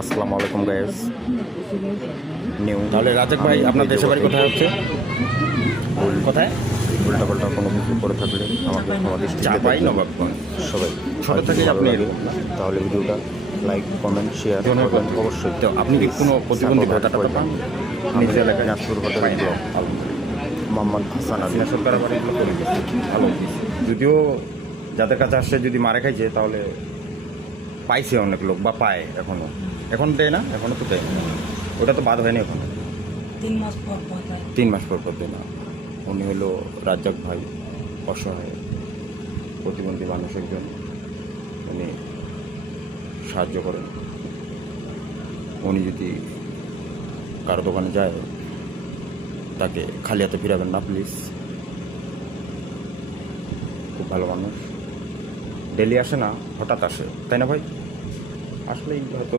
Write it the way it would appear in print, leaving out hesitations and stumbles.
আসসালামু আলাইকুম guys. New তাহলে রাজাক ভাই আপনার দেশের বাড়ি কোথায় হচ্ছে? কোথায়? উল্টাপাল্টা কোনো কিছু করে থাকলে আমাকে আমাদের চাপাই নবাবগঞ্জ। সবাই ছোট যদি থেকেই ভালো আপনি লাগে, এরকম না? তাহলে ভিডিওটা লাইক কমেন্ট শেয়ার ধন্যবাদ। করবেন অবশ্যই। তো আপনি কি কোনো প্রতিবন্ধী ভাতা টাতা পান? নিজে এলাকায় দিনাজপুর হোটেল পাই না। ব্লক মোহাম্মদ হাসান আলী। চীনা সরকার আবার এগুলো করে দিচ্ছে। ভালো। যদিও যাদের কাছে আসছে যদি মারে খাইছে তাহলে পাইছে অনেক লোক বা পায় এখনো। এখন দেয় না, এখনো তো দেয় না। ওটা তো বাদ হয়নি এখনো। 3 মাস পর পর হয়। 3 মাস পর দেয় না। উনি হলো রাজ্জাক ভাই, অসহায় প্রতিবন্ধী মানুষ একজন। উনি সাহায্য করেন। উনি যদি কারো দোকানে যায় তাকে খালি হাতে ফিরাবেন না প্লিজ। খুব ভালো মানুষ। ডেলি আসে না, হঠাৎ আসে, তাই না ভাই? আসলেই হয়তো